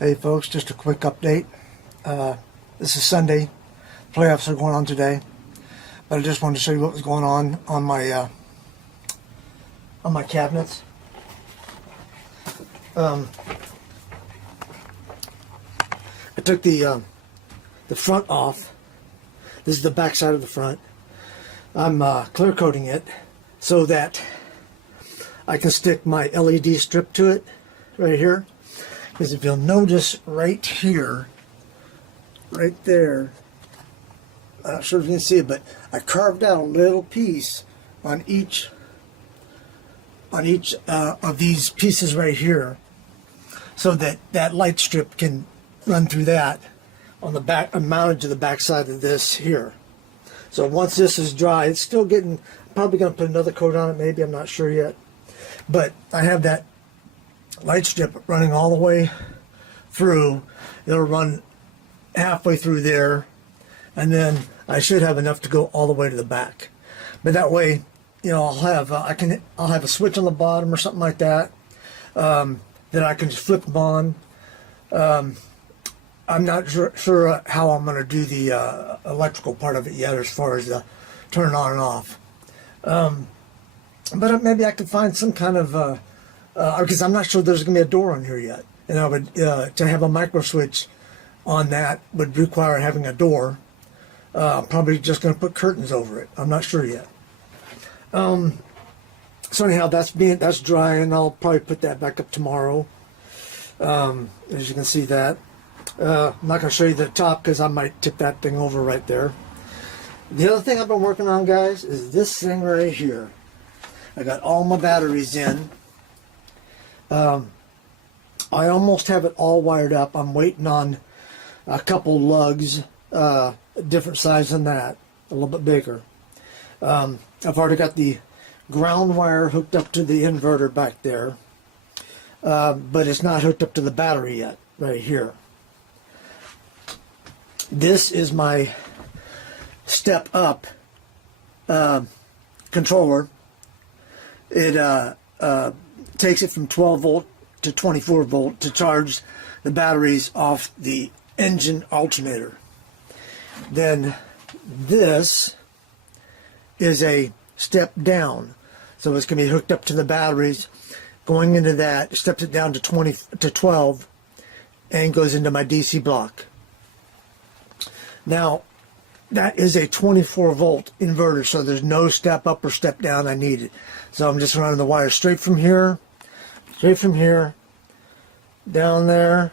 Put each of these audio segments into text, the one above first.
Hey folks, just a quick update. This is Sunday. Playoffs are going on today, but I just wanted to show you what was going on my cabinets. I took the front off. This is the back side of the front. I'm clear coating it so that I can stick my LED strip to it right here. Because if you'll notice right here, right there, I'm not sure if you can see it, but I carved out a little piece on each of these pieces right here, so that that light strip can run through that on the back, mounted to the back side of this here. So once this is dry, it's still getting, probably going to put another coat on it, maybe, I'm not sure yet. But I have that light strip running all the way through. It'll run halfway through there, and then I should have enough to go all the way to the back. But that way, you know, I'll have a switch on the bottom or something like that, that I can just flip them on. I'm not sure how I'm going to do the electrical part of it yet, as far as turn it on and off. But maybe I could find some kind of because I'm not sure there's going to be a door on here yet, and I would to have a micro switch on that would require having a door. Probably just going to put curtains over it. I'm not sure yet. So anyhow, that's dry, and I'll probably put that back up tomorrow. As you can see that. I'm not going to show you the top because I might tip that thing over right there. The other thing I've been working on, guys, is this thing right here. I got all my batteries in. I almost have it all wired up. I'm waiting on a couple lugs, different size than that, a little bit bigger. I've already got the ground wire hooked up to the inverter back there, but it's not hooked up to the battery yet, right here. This is my step up controller. It takes it from 12 volt to 24 volt to charge the batteries off the engine alternator. Then this is a step down, so it's going to be hooked up to the batteries. Going into that, steps it down to 12 and goes into my DC block. Now that is a 24 volt inverter, so there's no step up or step down I needed. So I'm just running the wire straight from here, down there,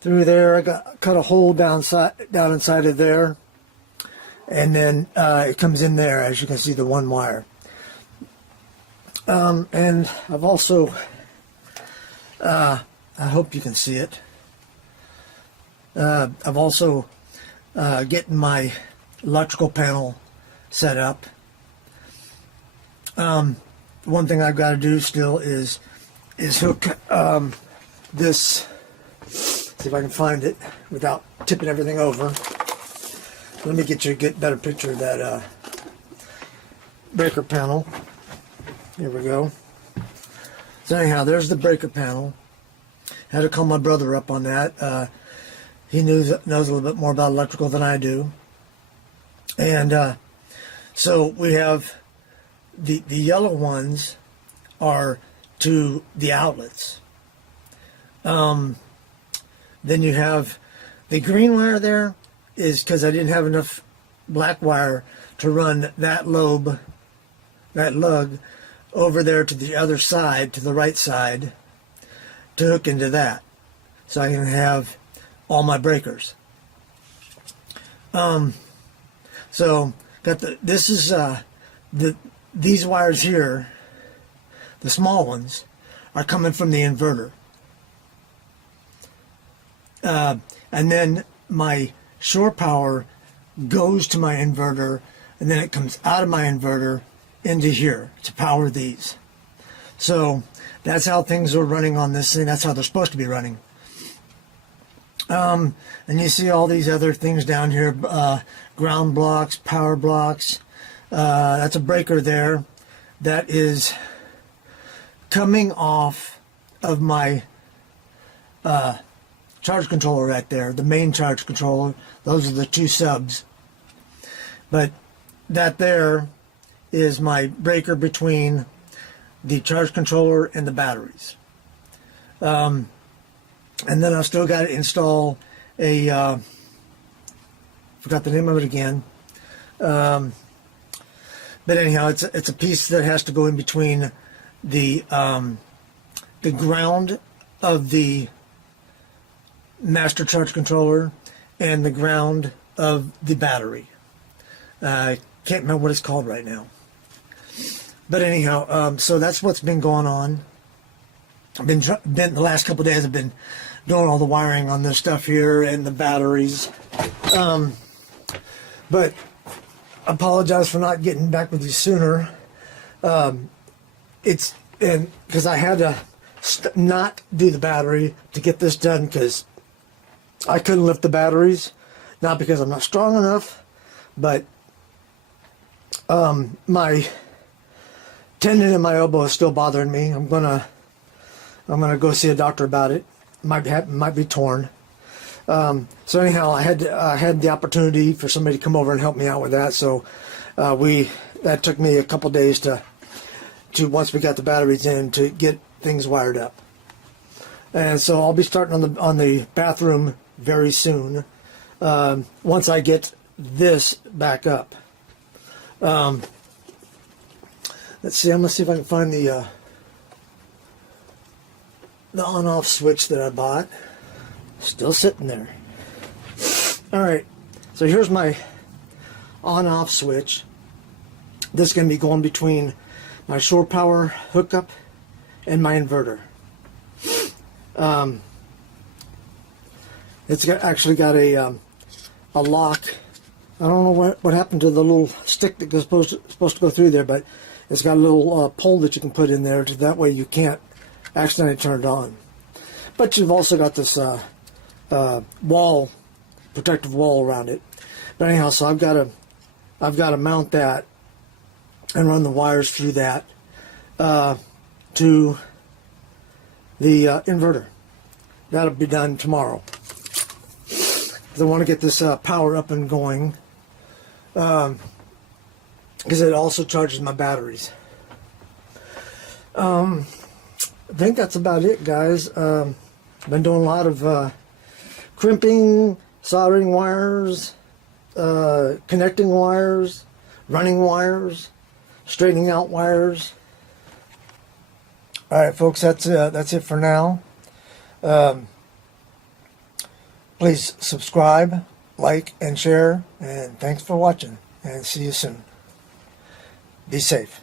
through there. I cut a hole down inside of there, and then it comes in there, as you can see, the one wire. And I've also, I hope you can see it. I've also getting my electrical panel set up. One thing I've got to do still is hook this. See if I can find it without tipping everything over. Let me get you a better picture of that breaker panel. Here we go. So anyhow, there's the breaker panel. Had to call my brother up on that. He knows a little bit more about electrical than I do. And so we have the yellow ones are to the outlets. Then you have the green wire there is because I didn't have enough black wire to run that lug over there to the other side, to the right side, to hook into that. So I can have all my breakers. So got these wires here, the small ones, are coming from the inverter. And then my shore power goes to my inverter, and then it comes out of my inverter into here to power these. So that's how things are running on this thing. That's how they're supposed to be running. And you see all these other things down here, ground blocks, power blocks. That's a breaker there that is coming off of my charge controller right there, the main charge controller. Those are the two subs. But that there is my breaker between the charge controller and the batteries. And then I've still got to install a, forgot the name of it again. But anyhow, it's a piece that has to go in between the ground of the master charge controller and the ground of the battery. I can't remember what it's called right now. But anyhow, so that's what's been going on. I've been the last couple of days I've been doing all the wiring on this stuff here and the batteries. But I apologize for not getting back with you sooner. Because I had to not do the battery to get this done because I couldn't lift the batteries, not because I'm not strong enough, but my tendon in my elbow is still bothering me. I'm gonna go see a doctor about it. Might be torn. So anyhow, I had the opportunity for somebody to come over and help me out with that. So that took me a couple days to once we got the batteries in to get things wired up. And so I'll be starting on the bathroom very soon. Once I get this back up. Let's see. I'm gonna see if I can find the on-off switch that I bought. Still sitting there. All right. So here's my on-off switch. This is gonna be going between my shore power hookup and my inverter. It's actually got a lock. I don't know what happened to the little stick that was supposed to go through there, but it's got a little pole that you can put in there, that way you can't accidentally turn it on. But you've also got this protective wall around it. But anyhow, so I've got to mount that and run the wires through that to the inverter. That'll be done tomorrow. I want to get this power up and going because it also charges my batteries. I think that's about it, guys. I've been doing a lot of crimping, soldering wires, connecting wires, running wires, straightening out wires. All right, folks, that's it for now. Please subscribe, like, and share, and thanks for watching, and see you soon. Be safe.